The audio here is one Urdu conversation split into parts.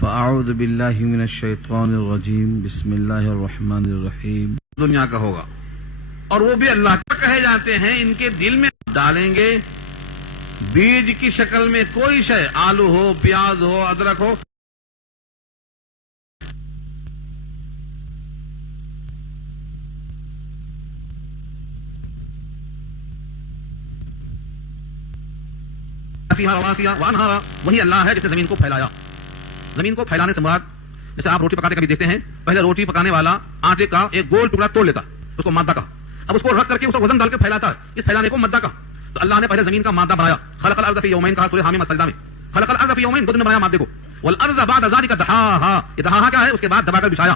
فاعوذ باللہ من الشیطان الرجیم بسم اللہ الرحمن الرحیم. دنیا کا ہوگا اور وہ بھی اللہ کا کہے جاتے ہیں. ان کے دل میں ڈالیں گے بیج کی شکل میں کوئی شے، آلو ہو، پیاز ہو، ادرک ہو، وہی اللہ ہے جس نے زمین کو پھیلایا. زمین کو پھیلانے سے مراد جیسے آپ روٹی پکاتے کبھی دیکھتے ہیں، پہلے روٹی پکانے والا آٹے کا ایک گول ٹکڑا توڑ لیتا، اس کو مادہ کا، اب اس کو رکھ کر کے اس کو وزن ڈال کے پھیلاتا ہے، اس پھیلانے کو مادہ کا. تو اللہ نے پہلے زمین کا مادہ بنایا. خلق الارض فی یومین کہا سورہ حامیم السجدہ میں، خلق الارض فی یومین، 2 دن میں بنایا مادے کو. والارض بعد ذلک دحاها، یہ دحاها کیا ہے؟ اس کے بعد دبا کر بچھایا.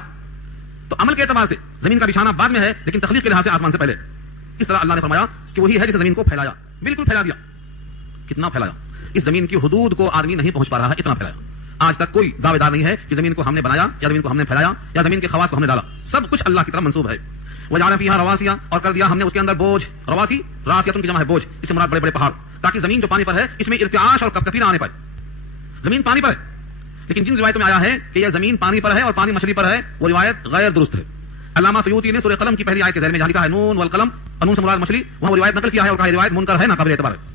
تو عمل کے اعتبار سے زمین کا بچھانا بعد میں ہے، لیکن تخلیق کے لحاظ سے آسمان سے پہلے. اس طرح اللہ نے فرمایا کہ وہی ہے جس نے زمین کو پھیلایا، بالکل پھیلا دیا. کتنا پھیلایا؟ اس زمین کی حدود کو آدمی نہیں پہنچ پا رہا ہے، اتنا پھیلایا. آج تک کوئی دعوے دار نہیں ہے کہ زمین کو ہم نے بنایا یا زمین کو ہم نے پھیلایا یا زمین کے خواص کو ہم نے ڈالا. سب کچھ اللہ کی طرف منسوب ہے. وجعل فیہا رواسیہ، اور کر دیا ہم نے اس کے اندر بوجھ. رواسی راسیۃ کی جمع ہے بوجھ، اس سے مراد بڑے بڑے پہاڑ، تاکہ زمین جو پانی پر ہے اس میں ارتعاش اور کپکپی نہ آنے پائے. زمین پانی پر ہے، لیکن جن روایتوں میں آیا ہے کہ یہ زمین پانی پر ہے اور پانی مچھلی پر ہے، وہ روایت غیر درست ہے. علامہ سیوطی نے سورہ قلم کی پہلی آیت کے ذیل میں جہاں لکھا ہے نون والقلم، قانون سے مراد مچھلی، وہاں وہ روایت نقل کیا ہے اور کہا روایت منکر ہے، ناقابل اعتبار ہے.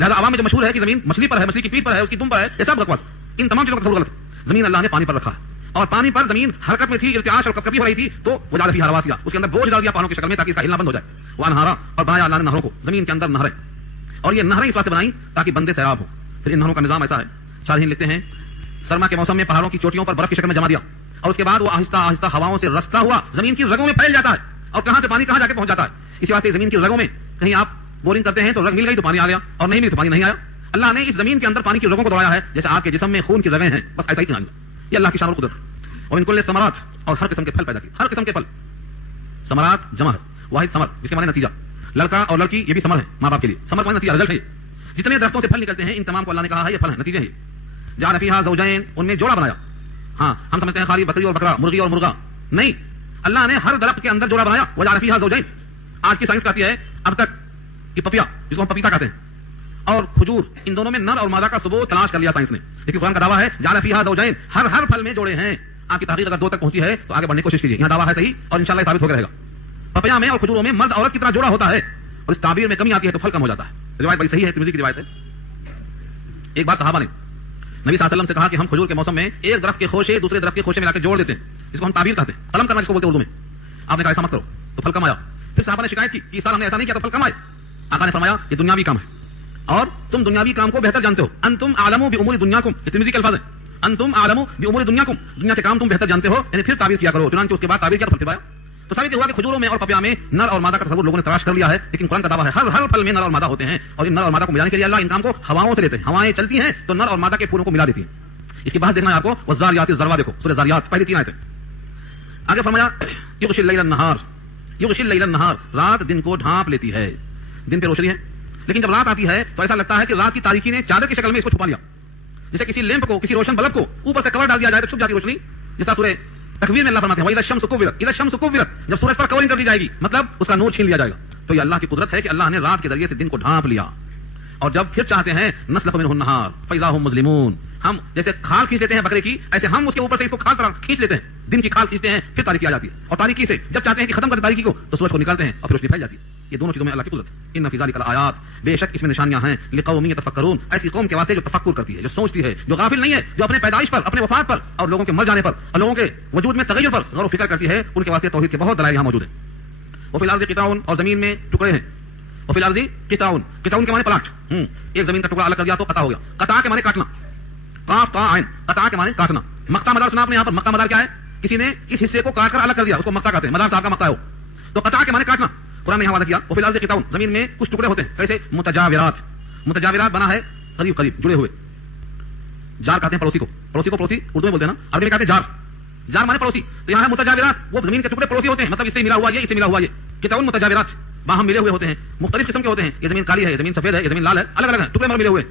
لہذا عوام میں جو مشہور ہے کہ زمین مچھلی پر ہے، مچھلی کی پیٹھ پر ہے، اس کی دم پر ہے، یہ سب بکواس. ان تمام چیزوں کا تصور غلط ہے. زمین اللہ نے پانی پر رکھا ہے، اور پانی پر زمین حرکت میں تھی، ارتعاش اور کپکپی ہو رہی تھی، تو وجعل فیہا رواسیہ، اس کے اندر بوجھ ڈال دیا پہاڑوں کی شکل میں تاکہ اس کا ہلنا بند ہو جائے. وانہارا، اور بنایا اللہ نے نہروں کو زمین کے اندر نہریں، اور یہ نہریں اس واسطے بنائیں تاکہ بندے سیراب ہوں. پھر ان نہروں کا نظام ایسا ہے، شارحین لکھتے ہیں سرما کے موسم میں پہاڑوں کی چوٹیوں پر برف کی شکل میں جما دیا، اور اس کے بعد وہ آہستہ آہستہ ہواؤں سے رستا ہوا زمین کی رگوں میں پھیل جاتا ہے، اور کہاں سے پانی کہاں جا کے پہنچ جاتا ہے. اسی واسطے زمین کی رگوں میں کہیں آپ بورنگ کرتے ہیں تو رگ مل گئی تو پانی آ گیا، اور نہیں ملی تو پانی نہیں آیا. اللہ نے اس زمین کے اندر پانی کی رگوں کو دوڑایا ہے جیسے آپ کے جسم میں خون کی رگیں ہیں، بس ایسا ہی کہانی. یہ اللہ کی شان اور قدرت ہے. اور ان کل ثمرات، اور ہر قسم کے پھل پیدا کیے، ہر قسم کے پھل. ثمرات جمع ہے، واحد ثمر جس کے معنی نتیجہ. لڑکا اور لڑکی یہ بھی ثمر ہے ماں باپ کے لیے، ثمر کا معنی نتیجہ، رزلٹ ہے. جتنے درختوں سے پھل نکلتے ہیں ان تمام کو اللہ نے کہا ہے یہ پھل ہیں، نتیجے ہیں. جعل فیہا زوجین، ان میں جوڑا بنایا. ہاں ہم سمجھتے ہیں خالی بکری اور بکرا، مرغی اور مرغا، نہیں، اللہ نے ہر درخت کے اندر جوڑا بنایا. وجعل فیہا زوجین. آج کی سائنس کہتی ہے اب تک کہ پپیا، جس کو ہم پپیتا کہتے ہیں، اور کھجور، ان دونوں میں نر اور مادہ کا ثبوت تلاش کر لیا سائنس نے، لیکن قرآن کا دعویٰ ہے جعل فیہا زوجین، ہر پھل میں جوڑے ہیں. آپ کی تحقیق اگر 2 تک پہنچی ہے تو آگے بڑھنے کی کوشش کیجیے. یہاں دعویٰ ہے صحیح اور انشاءاللہ یہ ثابت ہو کر رہے گا. پپیا میں اور کھجوروں میں مرد عورت کی طرح جوڑا ہوتا ہے، اور اس تعبیر میں کمی آتی ہے تو پھل کم ہو جاتا ہے. روایت بڑی صحیح ہے، ترمذی کی روایت ہے. ایک بار صحابہ نے نبی صلی اللہ علیہ وسلم سے کہا کہ ہم کھجور کے موسم میں ایک درخت کے خوشے دوسرے درخت کے خوشے میں لا کے جوڑ دیتے ہیں، جس کو ہم تعبیر کہتے ہیں، قلم کرنا جس کو بولتے ہیں اردو میں. آپ نے کہا ایسا مت کرو تو پھل کم آیا. پھر صحابہ نے شکایت کی کہ اس سال ہم نے ایسا نہیں کیا تو پھل کم آئے. آقا نے فرمایا یہ دنیاوی کام ہے، اور تم دنیاوی کام کو بہتر جانتے ہو. انتم اعلم بامور دنیاکم، یہ ترمذی کے الفاظ ہیں. انتم اعلم بامور دنیاکم، دنیا کے کام تم بہتر جانتے ہو، یعنی پھر تعبیر کیا کرو. چنانچہ اس کے بعد تعبیر کیا تو پھل پایا. تو ثابت ہوا کہ کھجوروں میں اور پپیا میں نر اور مادہ کا تصور لوگوں نے تلاش کر لیا ہے، لیکن قرآن کا دعویٰ ہے ہر پھل میں نر اور مادہ ہوتے ہیں. اور ان نر اور مادہ کو ملانے کے لیے اللہ ان کام کو ہواؤں سے لیتے ہیں. ہوائیں چلتی ہیں تو نر اور مادہ کے پھولوں کو ملا دیتی ہیں. اس کے بعد دیکھنا ہے آپ کو والذاریات ذروا، دیکھو سورہ ذاریات پہلی 3 آیتیں. آگے فرمایا یغشی اللیل النہار، یغشی اللیل النہار، رات دن کو ڈھانپ لیتی ہے. دن پہ روشنی ہے، لیکن جب رات آتی ہے تو ایسا لگتا ہے کہ رات کی تاریکی نے چادر کی شکل میں اس کو چھپا لیا. جیسے کسی لیمپ کو، کسی روشن بلب کو اوپر سے کور ڈال دیا جائے تو چھپ جاتی روشنی. جس طرح سورہ تکویر میں اللہ فرماتے ہیں وَإِذَا الشَّمْسُ كُوِّرَتْ، اذا الشمس كُوِّرَتْ، جب سورج پر کورنگ کر دی جائے گی مطلب اس کا نور چھین لیا جائے گا. تو یہ اللہ کی قدرت ہے کہ اللہ نے رات کے ذریعے سے دن کو ڈھانپ لیا، اور جب پھر چاہتے ہیں نسلخ منہ النہار فاذا هم مظلمون، ہم جیسے کھال کھینچ لیتے ہیں بکرے کی، ایسے ہم اس کے اوپر سے اس کو کھال پر کھینچ لیتے ہیں، دن کی کھال کھینچتے ہیں، پھر تاریکی آ جاتی ہے. اور تاریکی سے جب چاہتے ہیں کہ ختم کر دیں تاریکی کو تو سورج کو نکالتے ہیں اور پھر روشنی پھیل جاتی ہے. یہ دونوں چیزوں میں اللہ کی قدرت ہے. ان فی ذلک الآیات، بے شک اس میں نشانیاں ہیں، لقوم یتفکرون، ایسی قوم کے واسطے جو تفکر کرتی ہے، جو سوچتی ہے، جو غافل نہیں ہے، جو اپنے پیدائش پر، اپنے وفات پر، اور لوگوں کے مر جانے پر، اور لوگوں کے وجود میں تغیر پر غور و فکر کرتی ہے. ان کے واسطے توحید کے بہت دلائل یہاں موجود ہیں. وفی الارض قطع، اور زمین میں ٹکڑے ہیں. وفی الارض قطع، قطع کے معنی پلاٹ. ایک زمین کا ٹکڑا الگ کر دیا تو قطع ہو گیا. قطع کے معنی کاٹنا، قاف تا عین، قطع کے معنی کاٹنا. مقطع مدار سنا آپ نے یہاں پر. مقطع مدار کیا ہے؟ کسی نے اس حصے کو کاٹ کر الگ کر دیا، اس کو مقطع کہتے ہیں. مدار صاحب کا مقطع ہو تو قطع کے معنی کاٹنا. قرآن نے یہاں وعدہ کیا وفی الارض قطع، زمین میں کچھ ٹکڑے ہوتے ہیں. کیسے؟ متجاورات. متجاورات بنا ہے قریب قریب جڑے ہوئے. جار کہتے ہیں پڑوسی کو. پڑوسی کو پڑوسی اردو میں بولتے ہیں نا، عربی میں کہتے ہیں جار. جار مانے پڑوسی. تو یہاں ہے متجاورات، وہ زمین کے ٹکڑے پڑوسی ہوتے ہیں، مطلب اس سے ملا ہوا یہ، اس سے ملا ہوا یہ. قطع متجاورات، باہم ملے ہوئے ہوتے ہیں، مختلف قسم کے ہوتے ہیں. یہ زمین کالی ہے، یہ زمین سفید ہے، یہ زمین لال ہے، الگ الگ ہیں، ٹکڑے مگر ملے ہوئے.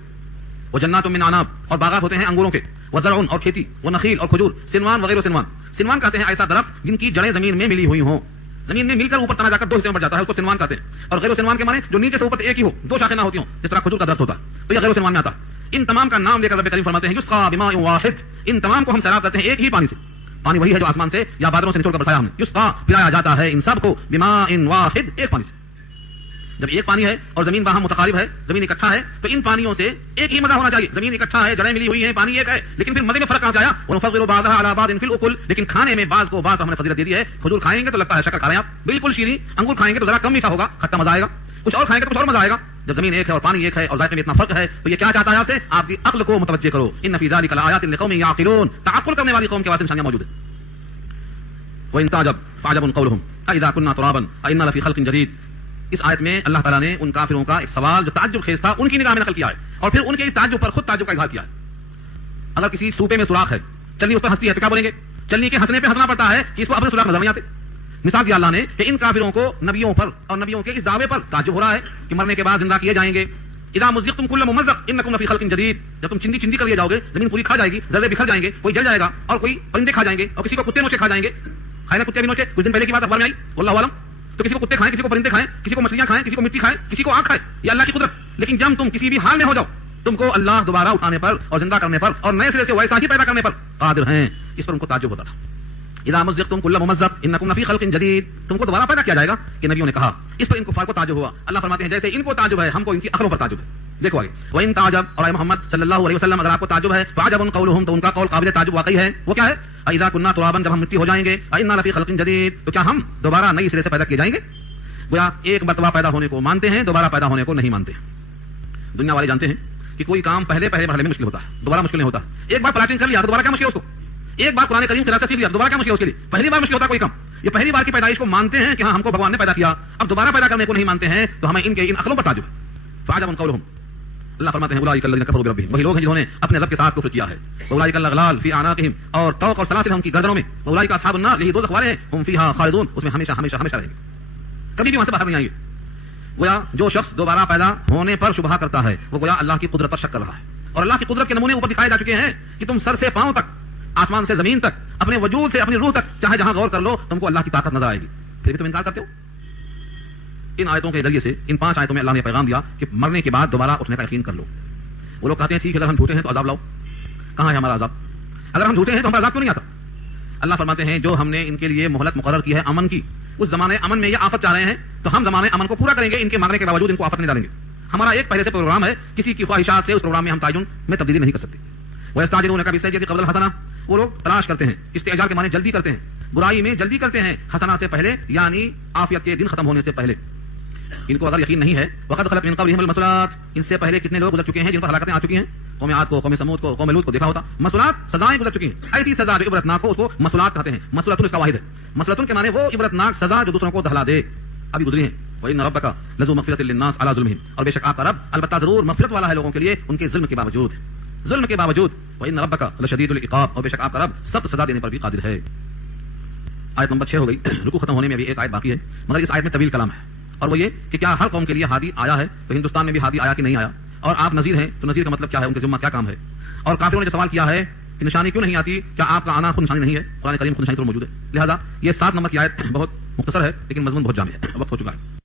وجنات من عناب، اور باغات ہوتے ہیں انگوروں کے. وزرع، اور کھیتی. ونخیل، اور کھجور. سنوان وغیرہ. سنوان، سنوان کہتے ہیں ایسا درخت جن کی جڑیں زمین میں ملی ہوئی ہوں، زمین میں مل کر اوپر تنا جا کر 2 حصے میں بڑھ جاتا ہے، اس کو سنوان کہتے ہیں. اور غیر سنوان کے معنی جو نیچے سے اوپر ایک ہی ہو، 2 شاخیں نہ ہوتی ہوں، جس طرح کھجور کا درخت ہوتا ہے، تو یہ غیر سنوان میں آتا ہے. ان تمام کا نام لے کر رب کریم فرماتے ہیں یسقا بماء واحد، ان تمام کو ہم سیراب کرتے ہیں ایک ہی پانی سے. پانی وہی ہے جو آسمان سے یا بادلوں سے نچوڑ کر برسایا ہم نے. یسقا پلایا جاتا ہے ان سب کو بماء واحد، ایک پانی سے. جب ایک پانی ہے اور زمین باہم متقارب ہے، زمین اکٹھا ہے، تو ان پانیوں سے ایک ہی مزہ ہونا چاہیے. زمین اکٹھا ہے، جڑیں ملی ہوئی ہیں، پانی ایک ہے، لیکن پھر مزے میں فرق کہاں سے آیا؟ ونفضل بعضها على بعض في الاكل، لیکن کھانے میں بعض کو بعض ہم نے فضیلت دے دی ہے. کھجور کھائیں گے تو لگتا ہے شکر کھا رہے ہیں آپ، بالکل شیریں. انگور کھائیں گے تو ذرا کم میٹھا ہوگا، کھٹا مزہ آئے گا. کچھ اور کھائیں گے تو کچھ اور مزہ آئے گا. جب زمین ایک ہے اور پانی ایک ہے اور ذائقے میں اتنا فرق ہے تو یہ کیا چاہتا ہے آپ سے؟ آپ کی عقل کو متوجہ کرو. ان فی ذلک لآیات لقوم یعقلون، تعقل کرنے والی قوم کے واسطے نشانیاں موجود ہیں. وان تعجب فعجب قولهم اذا كنا ترابا ائنا لفی خلق جدید. اس آیت میں اللہ تعالیٰ نے ان کافروں کا ایک سوال جو تعجب خیز تھا ان کی نگاہ میں نقل کیا ہے، اور پھر ان کے اس تعجب پر خود تعجب کا اظہار کیا ہے. اگر کسی سوپے میں سوراخ ہے، چلنی اس پہ ہنستی ہے تو کیا بولیں گے؟ چلنی کے ہنسنے پہ ہنسنا پڑتا ہے کہ اس کو اپنے سوراخ نظر نہیں آتے. مثال دیا اللہ نے کہ ان کافروں کو نبیوں پر اور نبیوں کے اس دعوے پر تعجب ہو رہا ہے کہ مرنے کے بعد زندہ کیے جائیں گے. اذا مزقتم كل ممزق انکم لفی خلق جدید. جب تم چندی چندی کر لیے جاؤ گے، زمین پوری کھا جائے گی، ذرے بکھر جائیں گے، کوئی جل جائے گا اور کوئی پرندے کھا جائیں گے اور کسی کو کتے نوچے کھا جائیں گے. کھائے نا کتے بھی نوچے، کچھ دن پہلے کی بات اخبار میں آئی واللہ عالم. تو کسی کو کتے کھائیں، کسی کو پرندے کھائیں، کسی کو مچھلیاں کھائیں، کسی کو مٹی کھائیں، کسی کو آگ کھائے، یہ اللہ کی قدرت. لیکن جب تم کسی بھی حال میں ہو جاؤ، تم کو اللہ دوبارہ اٹھانے پر اور زندہ کرنے پر اور نئے سرے سے ویسا ہی پیدا کرنے پر قادر ہیں. اس پر ان کو تعجب ہوتا تھا. اذا مزقتم كل ممزق انکم لفی خلق جدید، تم کو دوبارہ پیدا کیا جائے گا، کہ نبیوں نے کہا. اس پر ان کفار کو تعجب ہوا. اللہ فرماتے ہیں جیسے ان کو تعجب ہے ہم کو ان کی عقلوں پر تعجب ہے. دیکھو آگے، وَإِن تعجب، اور اے محمد صلی اللہ علیہ وسلم اگر آپ کو تعجب ہے، فعجب قولهم، تو ان کا قول قابل تعجب واقعی ہے. وہ کیا ہے؟ اذا كنا ترابا، جب ہم مٹی ہو جائیں گے، ائنا لفی خلق جدید، تو کیا ہم دوبارہ نئی سرے سے پیدا کیے جائیں گے؟ گویا ایک مرتبہ پیدا ہونے کو مانتے ہیں، دوبارہ پیدا ہونے کو نہیں مانتے. دنیا والے جانتے ہیں کہ کوئی کام پہلے مرحلے میں مشکل ہوتا ہے، دوبارہ مشکل نہیں ہوتا. ایک بار پلاٹنگ کر لیا تو دوبارہ کیا مشکل ہے اس کو؟ ایک بار قرآن کریم کی راستہ سیکھ لیا دوبارہ کیا مشکل ہے اس کے لیے؟ پہلی بار مشکل ہوتا ہے کوئی کام. یہ پہلی بار کی پیدائش کو مانتے ہیں کہ ہاں ہم کو بھگوان نے پیدا کیا، اب دوبارہ پیدا کرنے کو نہیں مانتے ہیں، تو ہمیں ان کے ان عقلوں پر تعجب ہے. فعجب قولهم، اللہ فرماتے ہیں اولئک الذین کفروا بربہم، وہی لوگ ہیں جنہوں نے اپنے رب کے ساتھ کفر کیا ہے. اولئک الاغلال فی اعناقہم، اور طوق اور سلاسل ان کی گردنوں میں. اولئک اصحاب النار، یہی دوزخ والے ہیں. ہم فیہا خالدون، اس میں ہمیشہ ہمیشہ ہمیشہ رہیں گے، کبھی بھی وہاں سے باہر نہیں آئیں گے. گویا جو شخص دوبارہ پیدا ہونے پر شبہہ کرتا ہے وہ گویا اللہ کی قدرت پر شک کر رہا ہے. اور اللہ کی قدرت کے نمونے اوپر دکھائے جا چکے ہیں کہ تم سر سے پاؤں تک، آسمان سے زمین تک، اپنے وجود سے اپنی روح تک چاہے جہاں غور کر لو تم کو اللہ کی طاقت نظر آئے گی، پھر بھی تم انکار کرتے ہو. ان آیتوں کے ذریعے سے، ان 5 آیتوں میں اللہ نے پیغام دیا کہ مرنے کے بعد دوبارہ اٹھنے کا یقین کر لو. وہ لوگ کہتے ہیں ٹھیک ہے اگر ہم جھوٹے ہیں تو عذاب لاؤ. کہاں ہے ہمارا عذاب؟ اگر ہم جھوٹے ہیں تو ہمارا عذاب کیوں نہیں آتا؟ اللہ فرماتے ہیں جو ہم نے ان کے لیے مہلت مقرر کی ہے امن کی، اس زمانے امن میں یہ آفت چاہ رہے ہیں تو ہم زمانے امن کو پورا کریں گے. ان کے مانگنے کے باوجود ان کو آفت نہیں ڈالیں گے. ہمارا ایک پہلے سے پروگرام ہے، کسی کی خواہشات سے اس پروگرام میں ہم تعین میں تبدیلی نہیں کر سکتے. وَيَسْتَعْجِلُونَكَ بِالسَّيِّئَةِ قَبْلَ الْحَسَنَةِ، وہ لوگ تلاش کرتے ہیں، استعجال کے معنی جلدی کرتے ہیں، برائی میں جلدی کرتے ہیں، حسنہ سے پہلے یعنی عافیت کے دن ختم ہونے سے پہلے. ان کو اگر یقین نہیں ہے وقد خلت من قبلهم المثلات، ان سے پہلے کتنے لوگ گزر چکے ہیں جن پر ہلاکتیں آ چکی ہیں. قوم عاد کو، قوم سمود کو، قوم لوط کو دیکھا ہوتا. مسلات سزائیں گزر چکی ہیں، ایسی سزا جو عبرتناک ہو اس کو مسلات کہتے ہیں. مسلۃ اس کا واحد ہے. مسلۃ کے معنی وہ عبرتناک سزا جو دوسروں کو دہلا دے. ابھی گزری ہیں. وَإِنَّ رَبَّكَ لَذُو مَغْفِرَةٍ لِلنَّاسِ عَلَىٰ ظُلْمِهِمْ، اور بے شک آپ کا رب البتہ ضرور مغفرت والا ہے لوگوں کے لیے ان کے ظلم کے باوجود. ظلم کے باوجود. وَإِنَّ رَبَّكَ لَشَدِيدُ الْعِقَابِ، اور بے شک آپ کا رب سخت سزا دینے پر بھی قادر ہے. آیت نمبر 6 ہو گئی. رکوع ختم ہونے میں ابھی ایک آیت باقی ہے، مگر اس آیت میں طویل کلام ہے، اور وہ یہ کہ کیا ہر قوم کے لیے ہادی آیا ہے؟ تو ہندوستان میں بھی ہادی آیا کہ نہیں آیا؟ اور آپ نذیر ہیں تو نذیر کا مطلب کیا ہے؟ ان کے ذمہ کیا کام ہے؟ اور کافروں نے جو سوال کیا ہے کہ نشانی کیوں نہیں آتی، کیا آپ کا آنا خود نشانی نہیں ہے؟ قرآن کریم خود نشانی تو موجود ہے. لہٰذا یہ 7 نمبر کی آیت بہت مختصر ہے لیکن مضمون بہت جامع ہے. وقت ہو چکا ہے.